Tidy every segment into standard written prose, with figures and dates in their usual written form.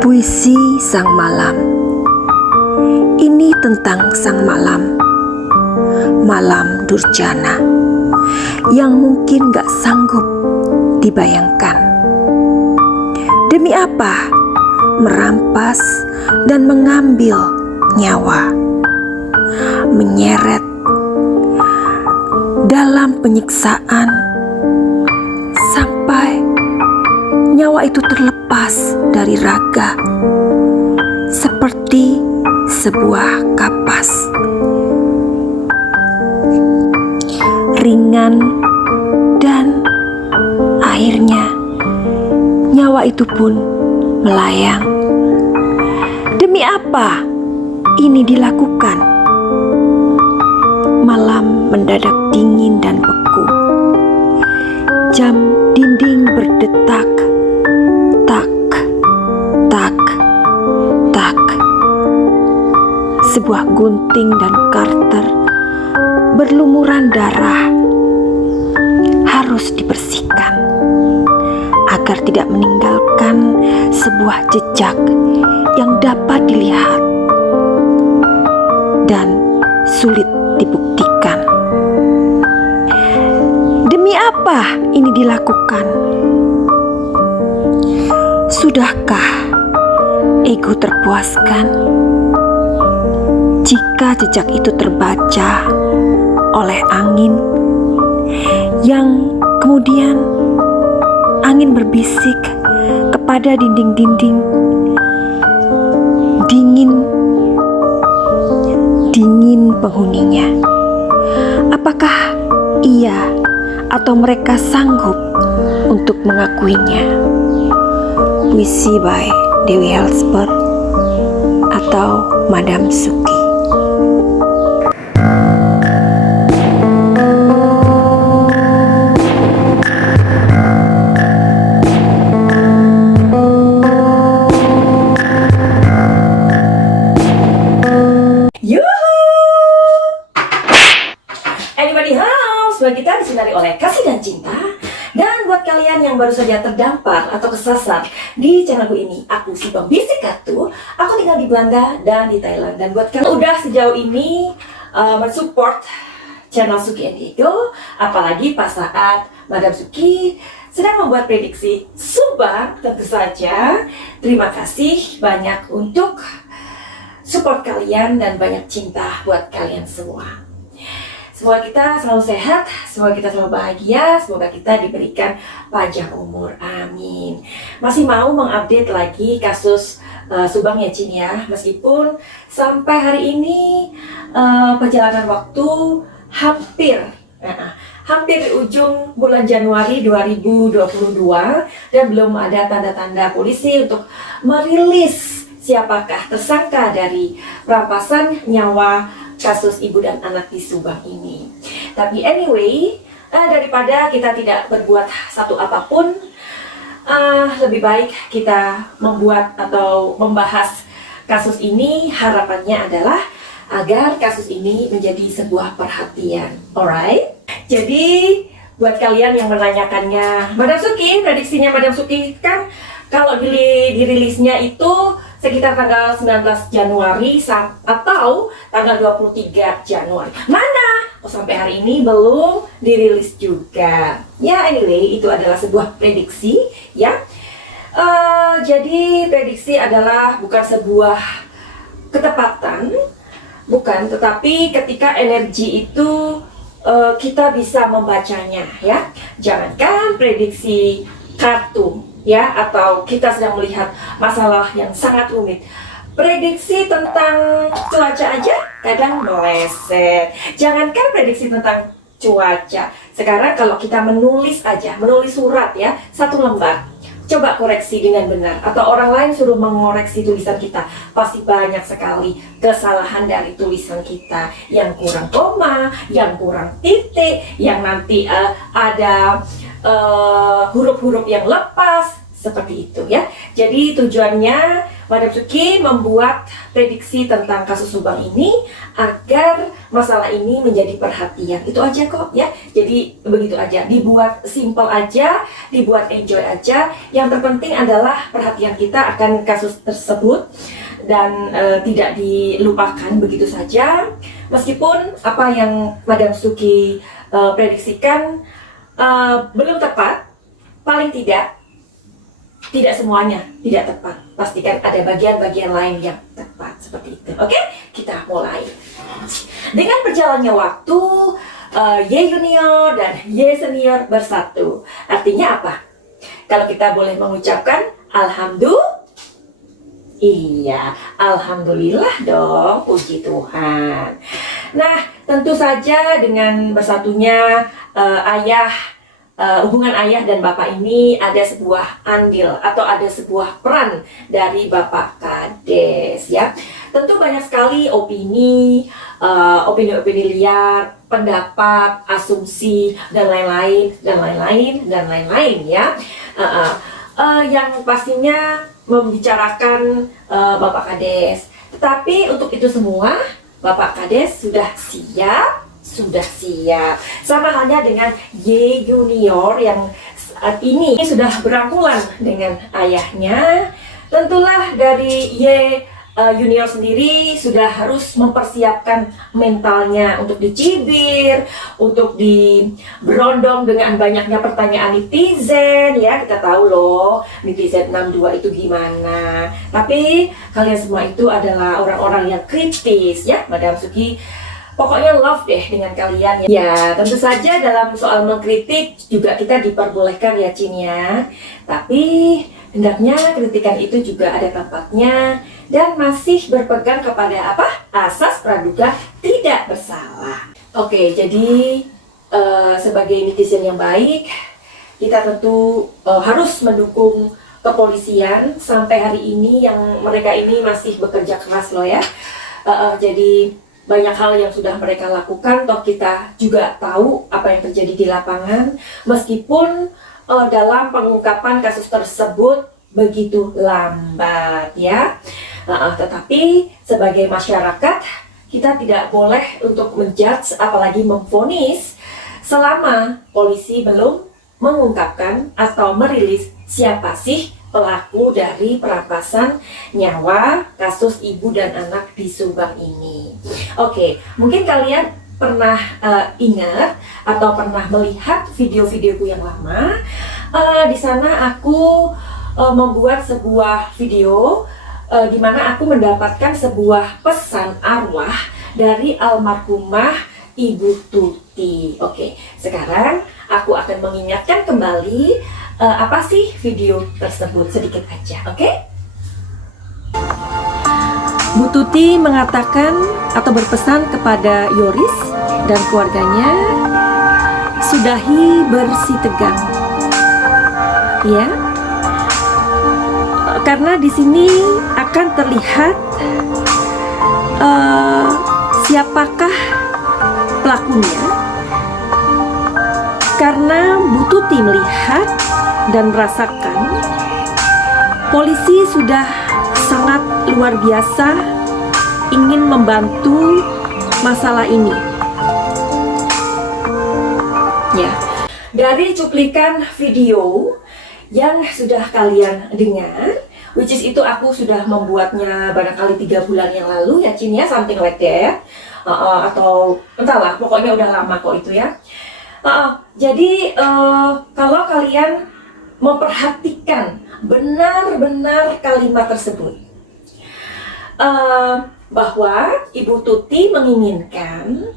Puisi Sang Malam. Ini tentang sang malam, malam durjana, yang mungkin gak sanggup dibayangkan. Demi apa merampas dan mengambil nyawa, menyeret dalam penyiksaan sampai nyawa itu terlepas dari raga seperti sebuah kapas ringan, dan akhirnya nyawa itu pun melayang. Demi apa ini dilakukan? Malam mendadak dingin dan beku. Jam dinding berdetak, tak, tak, tak. Sebuah gunting dan karter berlumuran darah harus dibersihkan agar tidak meninggalkan sebuah jejak yang dapat dilihat dan sulit dibuktikan. Demi apa ini dilakukan? Sudahkah ego terpuaskan jika jejak itu terbaca oleh angin yang kemudian angin berbisik kepada dinding-dinding dingin penghuninya? Apakah ia atau mereka sanggup untuk mengakuinya? Puisi by Dewi Helsberg atau Madam Suki. Anybody house, buat kita disinari oleh kasih dan cinta. Dan buat kalian yang baru saja terdampar atau kesasar di channelku ini, aku si pembisik kartu. Aku tinggal di Belanda dan di Thailand. Dan buat kalian udah sejauh ini mensupport channel Suki and Ego, apalagi pas saat Madam Suki sedang membuat prediksi Subang, tentu saja terima kasih banyak untuk support kalian dan banyak cinta buat kalian semua. Semoga kita selalu sehat, semoga kita selalu bahagia, semoga kita diberikan panjang umur, amin. Masih mau mengupdate lagi kasus Subang ya Cin ya, meskipun sampai hari ini perjalanan waktu hampir di ujung bulan Januari 2022 dan belum ada tanda-tanda polisi untuk merilis siapakah tersangka dari perampasan nyawa kasus ibu dan anak di Subang ini. Tapi anyway, daripada kita tidak berbuat satu apapun, lebih baik kita membuat atau membahas kasus ini. Harapannya adalah agar kasus ini menjadi sebuah perhatian. Alright? Jadi buat kalian yang menanyakannya, Madam Suki, prediksinya Madam Suki kan kalau dirilisnya itu sekitar tanggal 19 Januari atau tanggal 23 Januari. Mana? Oh, sampai hari ini belum dirilis juga. Ya, anyway, itu adalah sebuah prediksi, ya. Jadi prediksi adalah bukan sebuah ketepatan, bukan, tetapi ketika energi itu kita bisa membacanya, ya. Jangankan prediksi kartu, ya, atau kita sedang melihat masalah yang sangat rumit. Prediksi tentang cuaca aja kadang meleset. Jangankan prediksi tentang cuaca. Sekarang kalau kita menulis surat ya, satu lembar, coba koreksi dengan benar. Atau orang lain suruh mengoreksi tulisan kita, pasti banyak sekali kesalahan dari tulisan kita. Yang kurang koma, yang kurang titik, yang nanti ada huruf-huruf yang lepas, seperti itu ya. Jadi tujuannya Madam Suki membuat prediksi tentang kasus Subang ini agar masalah ini menjadi perhatian. Itu aja kok ya. Jadi begitu aja. Dibuat simple aja, dibuat enjoy aja. Yang terpenting adalah perhatian kita akan kasus tersebut dan tidak dilupakan begitu saja. Meskipun apa yang Madam Suki prediksikan belum tepat, paling tidak semuanya tidak tepat. Pastikan ada bagian-bagian lain yang tepat seperti itu. Oke, kita mulai. Dengan berjalannya waktu, Y junior dan Y senior bersatu. Artinya apa? Kalau kita boleh mengucapkan alhamdulillah. Iya, alhamdulillah dong, puji Tuhan. Nah, tentu saja dengan bersatunya hubungan ayah dan bapak ini ada sebuah andil atau ada sebuah peran dari Bapak Kades ya. Tentu banyak sekali opini liar, pendapat, asumsi dan lain-lain ya. Yang pastinya membicarakan Bapak Kades. Tetapi untuk itu semua Bapak Kades sudah siap. Sama halnya dengan Y junior yang saat ini sudah berangkulan dengan ayahnya. Tentulah dari Y junior sendiri sudah harus mempersiapkan mentalnya untuk dicibir, untuk diberondong dengan banyaknya pertanyaan netizen ya. Kita tahu loh netizen 62 itu gimana. Tapi kalian semua itu adalah orang-orang yang kritis ya. Madam Suki pokoknya love deh dengan kalian ya. Ya, tentu saja dalam soal mengkritik juga kita diperbolehkan ya Cin ya. Tapi hendaknya kritikan itu juga ada tempatnya dan masih berpegang kepada apa? Asas praduga tidak bersalah. Oke, jadi sebagai netizen yang baik, kita tentu harus mendukung kepolisian sampai hari ini yang mereka ini masih bekerja keras loh ya. Jadi banyak hal yang sudah mereka lakukan, toh kita juga tahu apa yang terjadi di lapangan. Meskipun dalam pengungkapan kasus tersebut begitu lambat ya, tetapi sebagai masyarakat kita tidak boleh untuk menjudge apalagi memvonis selama polisi belum mengungkapkan atau merilis siapa sih pelaku dari perampasan nyawa kasus ibu dan anak di Subang ini. Oke, mungkin kalian pernah ingat atau pernah melihat video-videoku yang lama. Di sana aku membuat sebuah video di mana aku mendapatkan sebuah pesan arwah dari almarhumah Ibu Tuti. Oke, sekarang aku akan mengingatkan kembali apa sih video tersebut sedikit aja, oke? Bu Tuti mengatakan atau berpesan kepada Yoris dan keluarganya, sudahi bersih tegang, ya, karena di sini akan terlihat siapakah pelakunya. Karena Bu Tuti melihat dan merasakan polisi sudah sangat luar biasa ingin membantu masalah ini. Ya, dari cuplikan video yang sudah kalian dengar, which is itu aku sudah membuatnya barangkali 3 bulan yang lalu ya Cin ya, something like that, atau entahlah, pokoknya udah lama kok itu ya. Jadi kalau kalian memperhatikan benar-benar kalimat tersebut, bahwa Ibu Tuti menginginkan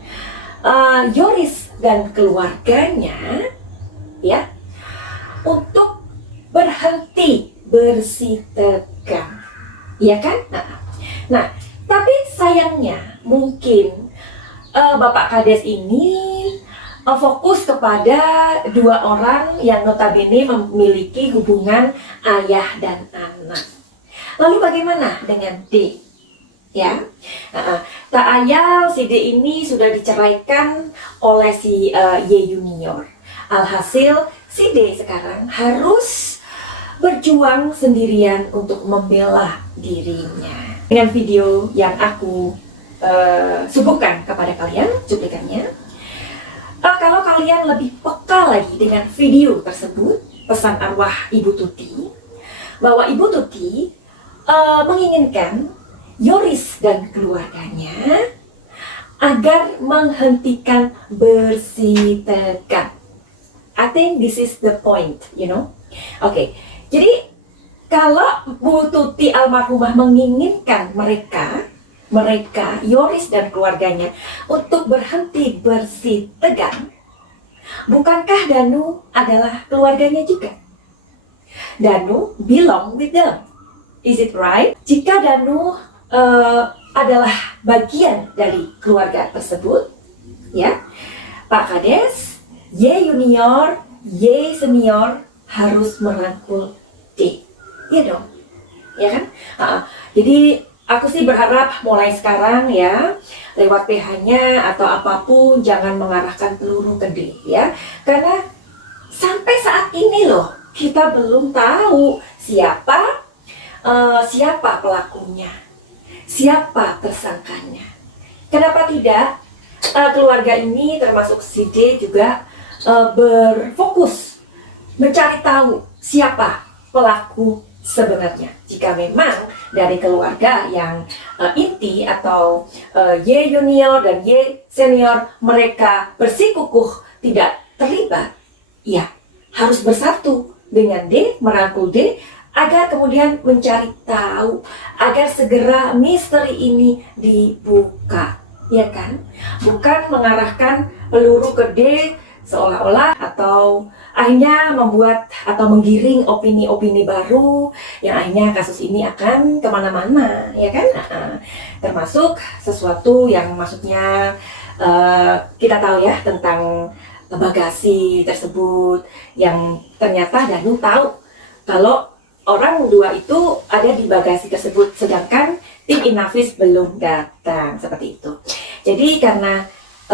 Yoris dan keluarganya ya untuk berhenti bersih tegang, ya kan? Nah, tapi sayangnya mungkin Bapak Kades ini fokus kepada 2 orang yang notabene memiliki hubungan ayah dan anak. Lalu bagaimana dengan D? Ya, tak ayal si D ini sudah diceraikan oleh si Y junior. Alhasil si D sekarang harus berjuang sendirian untuk membela dirinya. Dengan video yang aku suguhkan kepada kalian, cuplikannya. Kalau kalian lebih peka lagi dengan video tersebut, pesan arwah Ibu Tuti, bahwa Ibu Tuti menginginkan Yoris dan keluarganya agar menghentikan bersitegang. I think this is the point, you know. Oke, jadi kalau Bu Tuti almarhumah menginginkan mereka Yoris dan keluarganya untuk berhenti bersitegang, bukankah Danu adalah keluarganya juga? Danu belong with them. Is it right? Jika Danu adalah bagian dari keluarga tersebut, ya, Pak Kades, Y Junior, Y Senior harus merangkul D. Iya dong, ya kan? Jadi aku sih berharap mulai sekarang ya, lewat PH-nya atau apapun jangan mengarahkan peluru ke D ya. Karena sampai saat ini loh kita belum tahu siapa pelakunya, siapa tersangkanya. Kenapa tidak keluarga ini termasuk si D juga berfokus mencari tahu siapa pelaku sebenarnya. Jika memang dari keluarga yang inti atau Y Junior dan Y Senior mereka bersikukuh tidak terlibat, ya harus bersatu dengan D, merangkul D, agar kemudian mencari tahu, agar segera misteri ini dibuka, ya kan? Bukan mengarahkan peluru ke D seolah-olah atau akhirnya membuat atau menggiring opini-opini baru yang akhirnya kasus ini akan kemana-mana, ya kan? Termasuk sesuatu yang maksudnya kita tahu ya tentang bagasi tersebut yang ternyata Danu tahu kalau orang dua itu ada di bagasi tersebut, sedangkan tim Inavis belum datang, seperti itu. Jadi karena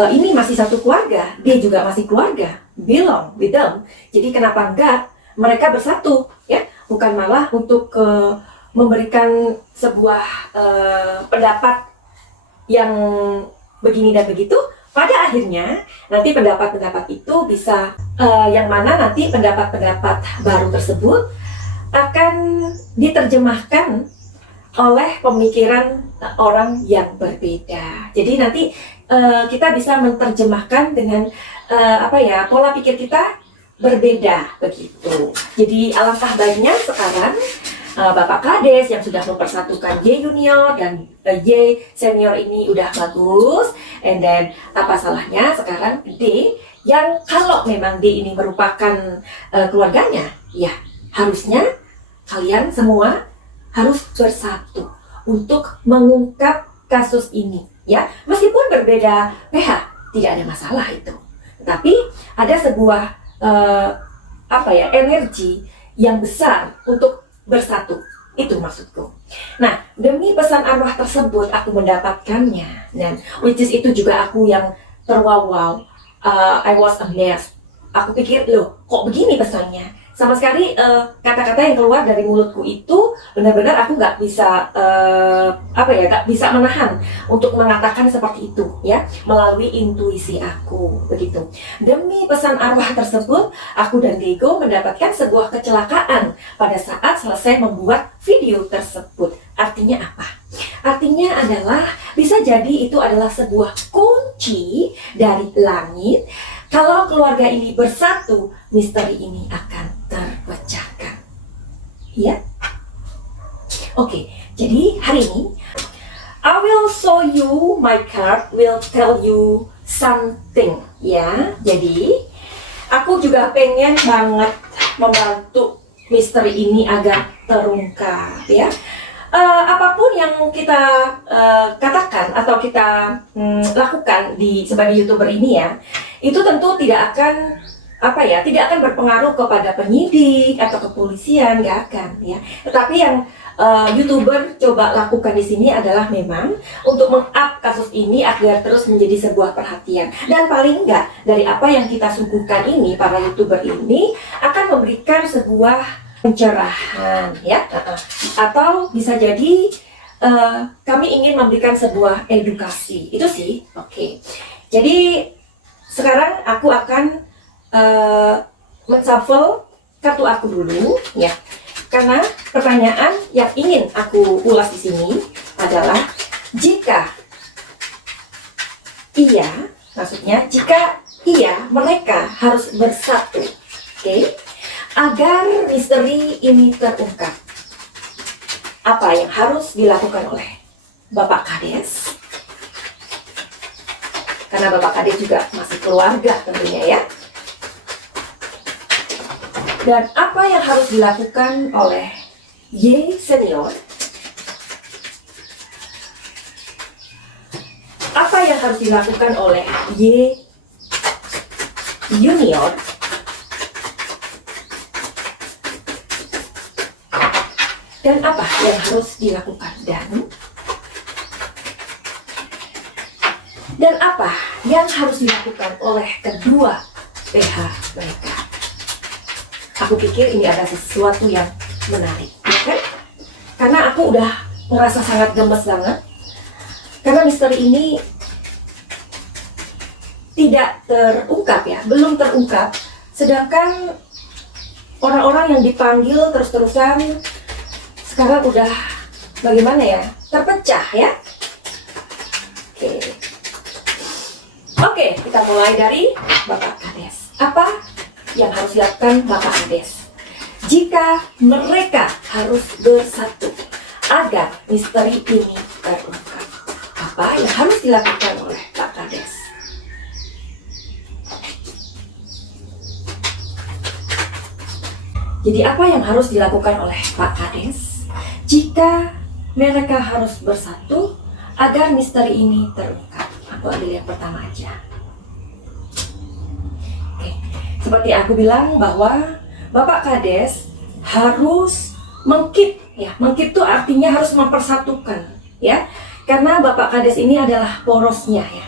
ini masih satu keluarga, dia juga masih keluarga, belong with them. Jadi kenapa enggak mereka bersatu, ya? Bukan malah untuk memberikan sebuah pendapat yang begini dan begitu. Pada akhirnya nanti pendapat-pendapat itu bisa yang mana nanti pendapat-pendapat baru tersebut akan diterjemahkan oleh pemikiran orang yang berbeda. Jadi nanti kita bisa menerjemahkan dengan pola pikir kita berbeda begitu. Jadi alangkah baiknya sekarang Bapak Kades yang sudah mempersatukan Y Junior dan Y Senior ini udah bagus, and then apa salahnya sekarang D yang kalau memang D ini merupakan keluarganya, ya harusnya kalian semua harus bersatu untuk mengungkap kasus ini, ya. Meskipun berbeda PH, tidak ada masalah itu. Tapi ada sebuah energi yang besar untuk bersatu. Itu maksudku. Nah, demi pesan arwah tersebut aku mendapatkannya, dan which is itu juga aku yang terwaw. I was amazed. Aku pikir, loh, kok begini pesannya? Sama sekali kata-kata yang keluar dari mulutku itu benar-benar aku nggak bisa nggak bisa menahan untuk mengatakan seperti itu, ya, melalui intuisi aku begitu. Demi pesan arwah tersebut, aku dan Diego mendapatkan sebuah kecelakaan pada saat selesai membuat video tersebut. Artinya apa? Artinya adalah bisa jadi itu adalah sebuah kunci dari langit. Kalau keluarga ini bersatu, misteri ini akan terpecahkan. Ya? Oke, jadi hari ini I will show you my card, will tell you something, ya. Jadi aku juga pengen banget membantu misteri ini agar terungkap, ya. Apapun yang kita katakan atau kita lakukan sebagai YouTuber ini, ya, itu tentu tidak akan tidak akan berpengaruh kepada penyidik atau kepolisian, nggak akan, ya. Tetapi yang YouTuber coba lakukan di sini adalah memang untuk meng-up kasus ini agar terus menjadi sebuah perhatian. Dan paling nggak dari apa yang kita suguhkan ini, para YouTuber ini akan memberikan sebuah pencerahan ya. Atau bisa jadi kami ingin memberikan sebuah edukasi, itu sih. Oke. Jadi sekarang aku akan menshuffle kartu aku dulu ya, karena pertanyaan yang ingin aku ulas di sini adalah jika iya, maksudnya jika iya mereka harus bersatu, oke, agar misteri ini terungkap. Apa yang harus dilakukan oleh Bapak Kades? Karena Bapak Kades juga masih keluarga tentunya ya. Dan apa yang harus dilakukan oleh Y senior? Apa yang harus dilakukan oleh Y junior? Dan apa yang harus dilakukan dan apa yang harus dilakukan oleh kedua PH mereka? Aku pikir ini ada sesuatu yang menarik, ya kan? Karena aku udah merasa sangat gemes banget, karena misteri ini tidak terungkap ya, belum terungkap. Sedangkan orang-orang yang dipanggil terus-terusan sekarang udah bagaimana ya, terpecah ya. Oke, kita mulai dari Bapak Kades. Apa yang harus dilakukan Bapak Kades jika mereka harus bersatu agar misteri ini terungkap? Apa yang harus dilakukan oleh Pak Kades? Jadi apa yang harus dilakukan oleh Pak Kades jika mereka harus bersatu agar misteri ini terungkap? Aku ambil yang pertama aja. Oke. Seperti aku bilang bahwa Bapak Kades harus mengkip ya. Mengkip itu artinya harus mempersatukan ya. Karena Bapak Kades ini adalah porosnya ya.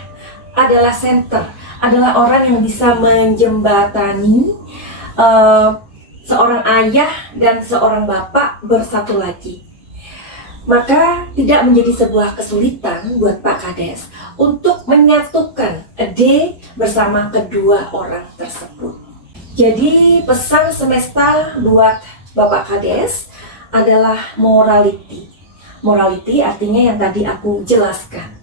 Adalah center, adalah orang yang bisa menjembatani seorang ayah dan seorang bapak bersatu lagi. Maka tidak menjadi sebuah kesulitan buat Pak Kades untuk menyatukan D bersama kedua orang tersebut. Jadi pesan semesta buat Bapak Kades adalah morality. Morality artinya yang tadi aku jelaskan.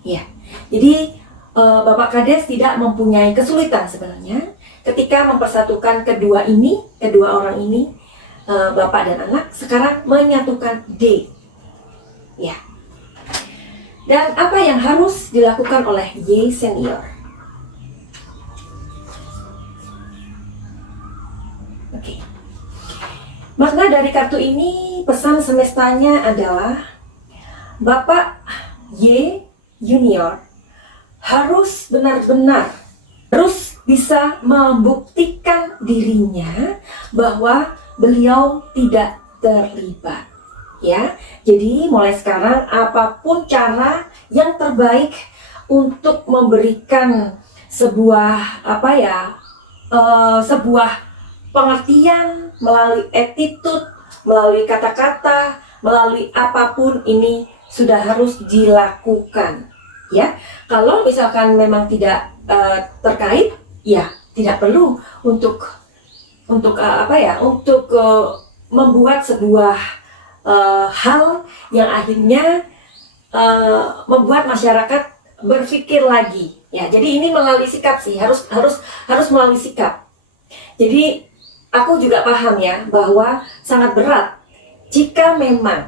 Ya, jadi Bapak Kades tidak mempunyai kesulitan sebenarnya ketika mempersatukan kedua orang ini, bapak dan anak, sekarang menyatukan D. Ya. Dan apa yang harus dilakukan oleh Y senior? Oke. Makna dari kartu ini, pesan semestanya adalah Bapak Y junior harus benar-benar bisa membuktikan dirinya bahwa beliau tidak terlibat. Ya, jadi mulai sekarang apapun cara yang terbaik untuk memberikan sebuah sebuah pengertian melalui attitude, melalui kata-kata, melalui apapun ini sudah harus dilakukan. Ya, kalau misalkan memang tidak terkait, ya tidak perlu untuk membuat sebuah hal yang akhirnya membuat masyarakat berpikir lagi ya. Jadi ini melalui sikap sih, harus melalui sikap. Jadi aku juga paham ya bahwa sangat berat jika memang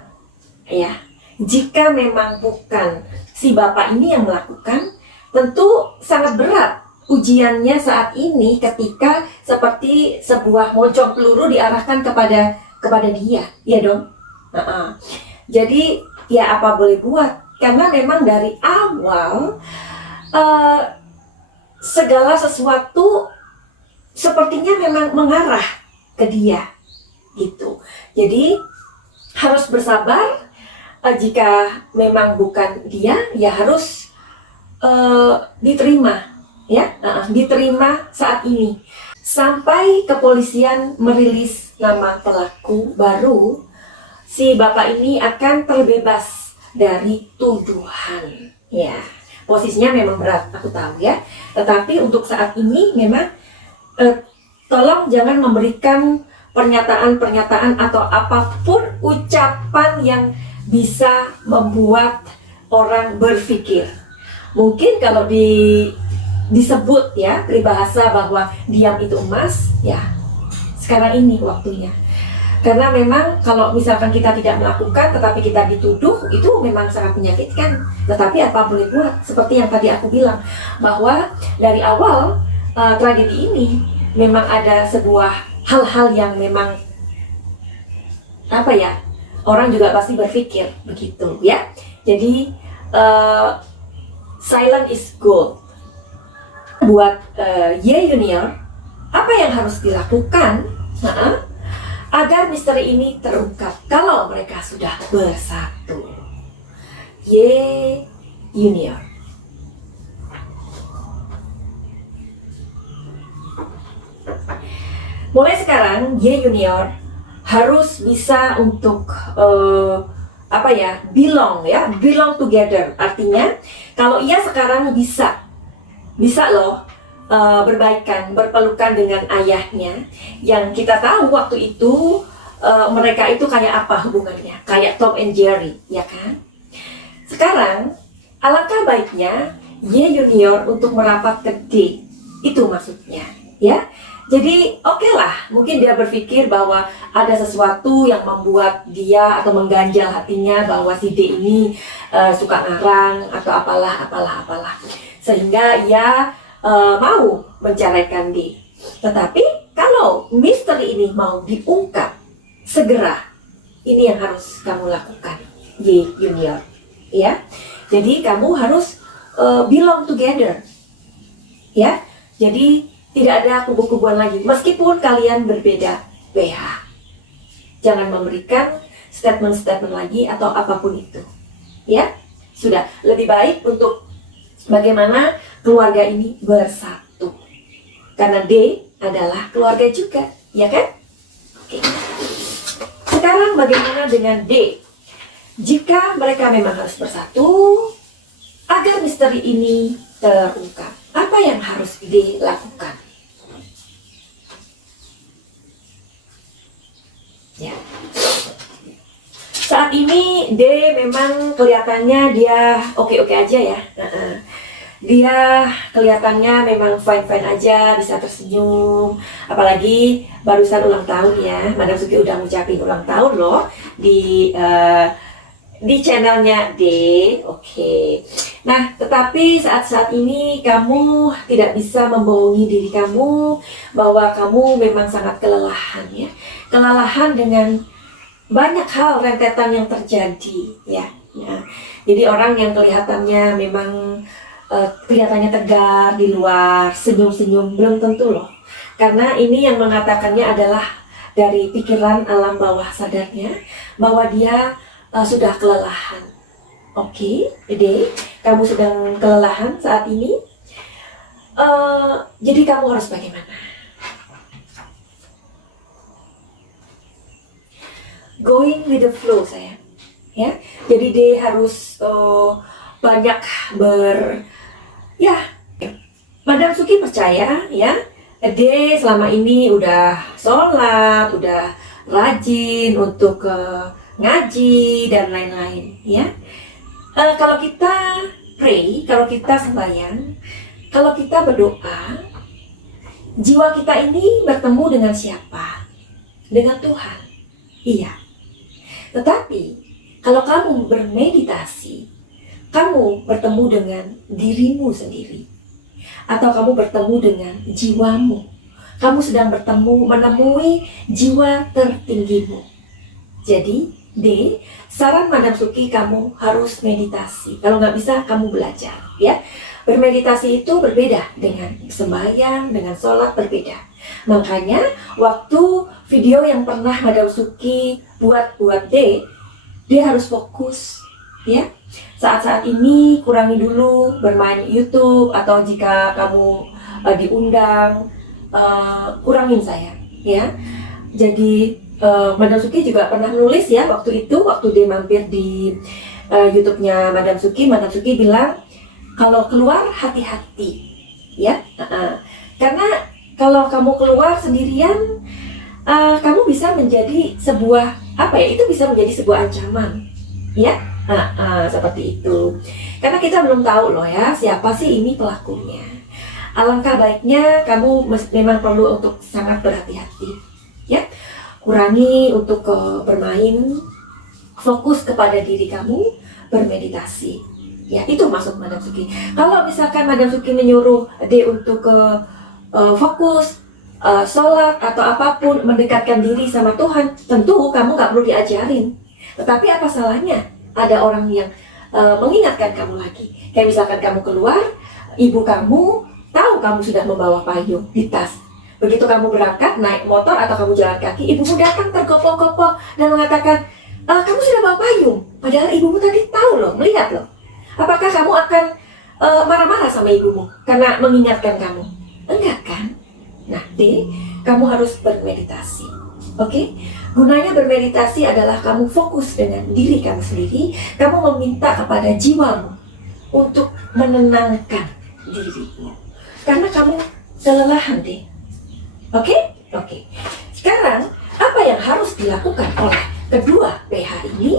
bukan si bapak ini yang melakukan. Tentu sangat berat ujiannya saat ini ketika seperti sebuah moncong peluru diarahkan kepada dia, ya dong. Jadi ya apa boleh buat, karena memang dari awal segala sesuatu sepertinya memang mengarah ke dia gitu. Jadi harus bersabar, jika memang bukan dia ya harus diterima ya, diterima saat ini sampai kepolisian merilis nama pelaku baru, si bapak ini akan terbebas dari tuduhan. Ya, posisinya memang berat, aku tahu ya. Tetapi untuk saat ini memang tolong jangan memberikan pernyataan-pernyataan atau apapun ucapan yang bisa membuat orang berpikir. Mungkin kalau disebut ya peribahasa bahwa diam itu emas, ya sekarang ini waktunya. Karena memang kalau misalkan kita tidak melakukan tetapi kita dituduh, itu memang sangat menyakitkan. Tetapi apa boleh buat, seperti yang tadi aku bilang, bahwa dari awal tragedi ini memang ada sebuah hal-hal yang memang apa ya, orang juga pasti berpikir begitu ya. Jadi silent is gold. Buat Y Junior, apa yang harus dilakukan agar misteri ini terungkap kalau mereka sudah bersatu? Y Junior, mulai sekarang Y Junior harus bisa untuk belong together. Artinya kalau ia sekarang bisa loh berbaikan, berpelukan dengan ayahnya, yang kita tahu waktu itu mereka itu kayak apa hubungannya, kayak Tom and Jerry, ya kan? Sekarang alangkah baiknya Y Junior untuk merapat ke D, itu maksudnya, ya. Jadi oke lah, mungkin dia berpikir bahwa ada sesuatu yang membuat dia atau mengganjal hatinya bahwa si D ini suka ngarang atau apalah, sehingga ia mau menceraikan D. Tetapi kalau misteri ini mau diungkap segera, ini yang harus kamu lakukan, Y Junior, ya. Jadi kamu harus belong together, ya. Jadi tidak ada kubu-kubuan lagi, meskipun kalian berbeda PH. Jangan memberikan statement-statement lagi atau apapun itu, ya. Sudah, lebih baik untuk bagaimana keluarga ini bersatu, karena D adalah keluarga juga, ya kan? Oke. Sekarang bagaimana dengan D? Jika mereka memang harus bersatu agar misteri ini terungkap, apa yang harus D lakukan? Ya. Saat ini D memang kelihatannya dia oke-oke aja ya. Dia kelihatannya memang fine-fine aja, bisa tersenyum. Apalagi barusan ulang tahun ya, Madam Suki udah ngucapin ulang tahun loh di channelnya D. Oke. Nah, tetapi saat-saat ini kamu tidak bisa membohongi diri kamu bahwa kamu memang sangat kelelahan ya. Kelelahan dengan banyak hal rentetan yang terjadi ya. Jadi orang yang kelihatannya memang kelihatannya tegar di luar, senyum-senyum, belum tentu loh. Karena ini yang mengatakannya adalah dari pikiran alam bawah sadarnya bahwa dia sudah kelelahan. Oke, Dede, kamu sedang kelelahan saat ini. Jadi kamu harus bagaimana? Going with the flow, sayang. Ya, jadi dia harus banyak Madam Suki percaya ya, Ade selama ini udah sholat, udah rajin untuk ngaji dan lain-lain ya. Kalau kita pray, kalau kita sembahyang, kalau kita berdoa, jiwa kita ini bertemu dengan siapa? Dengan Tuhan. Iya. Tetapi kalau kamu bermeditasi, kamu bertemu dengan dirimu sendiri, atau kamu bertemu dengan jiwamu. Kamu sedang menemui jiwa tertinggimu. Jadi, D, saran Madam Suki kamu harus meditasi. Kalau nggak bisa, kamu belajar, ya. Bermeditasi itu berbeda dengan sembahyang, dengan sholat berbeda. Makanya, waktu video yang pernah Madam Suki buat D harus fokus, ya. Saat-saat ini kurangi dulu bermain YouTube, atau jika kamu diundang, kurangin sayang, ya. Jadi Madam Suki juga pernah menulis ya waktu itu, waktu dia mampir di YouTube-nya Madam Suki bilang kalau keluar hati-hati ya. Karena kalau kamu keluar sendirian, kamu bisa menjadi sebuah itu bisa menjadi sebuah ancaman ya. Seperti itu. Karena kita belum tahu loh ya siapa sih ini pelakunya. Alangkah baiknya kamu memang perlu untuk sangat berhati-hati ya. Kurangi untuk bermain, fokus kepada diri kamu, bermeditasi. Ya, itu maksud Madam Suki. Kalau misalkan Madam Suki menyuruh dia untuk fokus, sholat atau apapun, mendekatkan diri sama Tuhan, tentu kamu nggak perlu diajarin. Tetapi apa salahnya ada orang yang mengingatkan kamu lagi. Kayak misalkan kamu keluar, ibu kamu tahu kamu sudah membawa payung di tas. Begitu kamu berangkat, naik motor atau kamu jalan kaki, ibumu datang tergopoh-gopoh dan mengatakan, kamu sudah bawa payung. Padahal ibumu tadi tahu loh, melihat loh. Apakah kamu akan marah-marah sama ibumu karena mengingatkan kamu? Enggak kan? Nah, kamu harus bermeditasi. Oke? Gunanya bermeditasi adalah kamu fokus dengan diri kamu sendiri. Kamu meminta kepada jiwamu untuk menenangkan dirimu. Karena kamu kelelahan, Oke? Sekarang, apa yang harus dilakukan oleh kedua PH ini?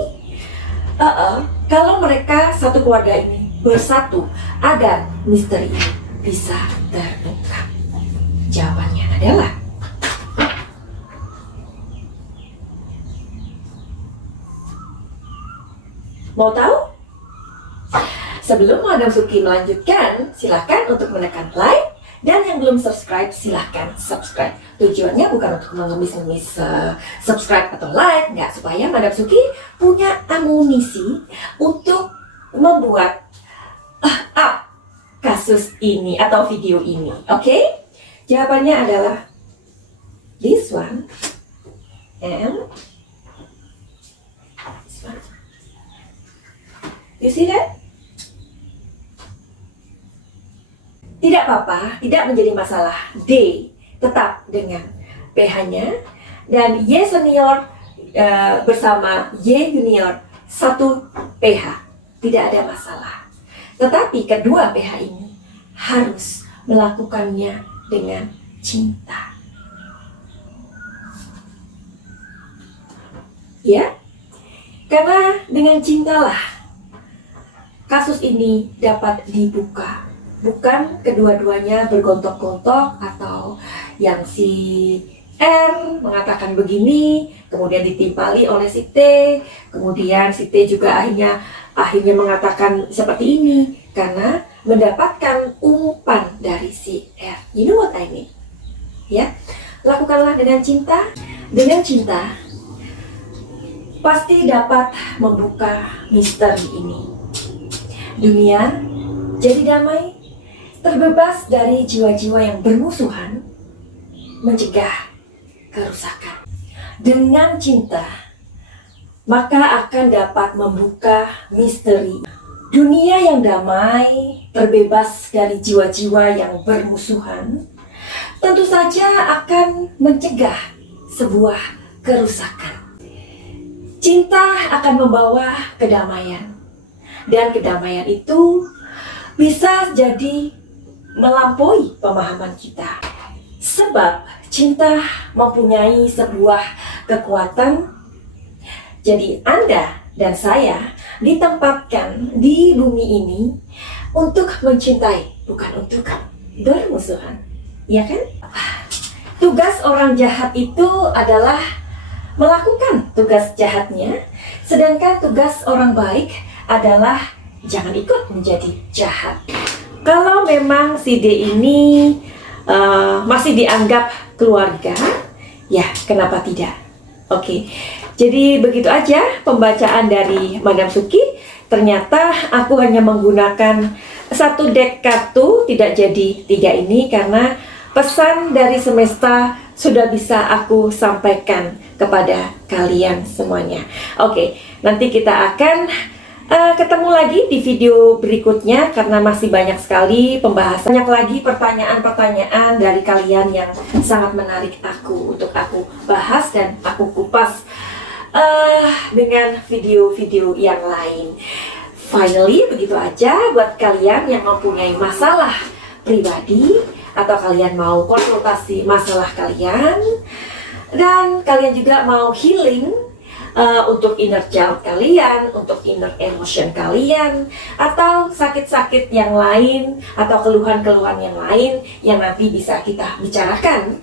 Kalau mereka satu keluarga ini bersatu agar misteri ini bisa terungkap. Jawabannya adalah mau tahu? Sebelum Madam Suki melanjutkan, silakan untuk menekan like. Dan yang belum subscribe, silahkan subscribe. Tujuannya bukan untuk mengemis-ngemis subscribe atau like, enggak. Supaya Madam Suki punya amunisi untuk membuat up kasus ini atau video ini. Oke? Jawabannya adalah this one and this one. You see that? Tidak apa-apa, tidak menjadi masalah. D tetap dengan PH-nya dan Y senior bersama Y junior satu PH. Tidak ada masalah. Tetapi kedua PH ini harus melakukannya dengan cinta. Ya? Karena dengan cintalah kasus ini dapat dibuka. Bukan kedua-duanya bergontok-gontok atau yang si R mengatakan begini, kemudian ditimpali oleh si T, kemudian si T juga akhirnya mengatakan seperti ini karena mendapatkan umpan dari si R. You know what I mean? Ya, lakukanlah dengan cinta. Dengan cinta pasti dapat membuka misteri ini. Dunia jadi damai, terbebas dari jiwa-jiwa yang bermusuhan, mencegah kerusakan. Dengan cinta, maka akan dapat membuka misteri. Dunia yang damai, terbebas dari jiwa-jiwa yang bermusuhan, tentu saja akan mencegah sebuah kerusakan. Cinta akan membawa kedamaian. Dan kedamaian itu bisa jadi melampaui pemahaman kita. Sebab cinta mempunyai sebuah kekuatan. Jadi Anda dan saya ditempatkan di bumi ini untuk mencintai, bukan untuk bermusuhan. Ya kan? Tugas orang jahat itu adalah melakukan tugas jahatnya, sedangkan tugas orang baik adalah jangan ikut menjadi jahat. Kalau memang si D ini masih dianggap keluarga, ya kenapa tidak? Oke, jadi begitu aja pembacaan dari Madam Suki. Ternyata aku hanya menggunakan satu deck kartu, tidak jadi 3 ini karena pesan dari semesta sudah bisa aku sampaikan kepada kalian semuanya. Oke, nanti kita akan Ketemu lagi di video berikutnya karena masih banyak sekali pembahasan, banyak lagi pertanyaan-pertanyaan dari kalian yang sangat menarik untuk aku bahas dan aku kupas dengan video-video yang lain. Finally, begitu aja buat kalian yang mempunyai masalah pribadi atau kalian mau konsultasi masalah kalian dan kalian juga mau healing untuk inner child kalian, untuk inner emotion kalian, atau sakit-sakit yang lain, atau keluhan-keluhan yang lain yang nanti bisa kita bicarakan.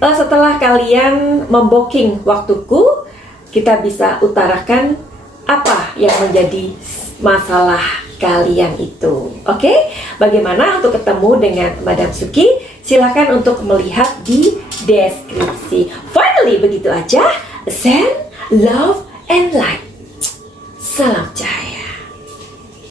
Setelah kalian membooking waktuku, kita bisa utarakan apa yang menjadi masalah kalian itu. Oke? Bagaimana untuk ketemu dengan Madam Suki? Silakan untuk melihat di deskripsi. Finally, begitu aja. Send love and light. Salam cahaya.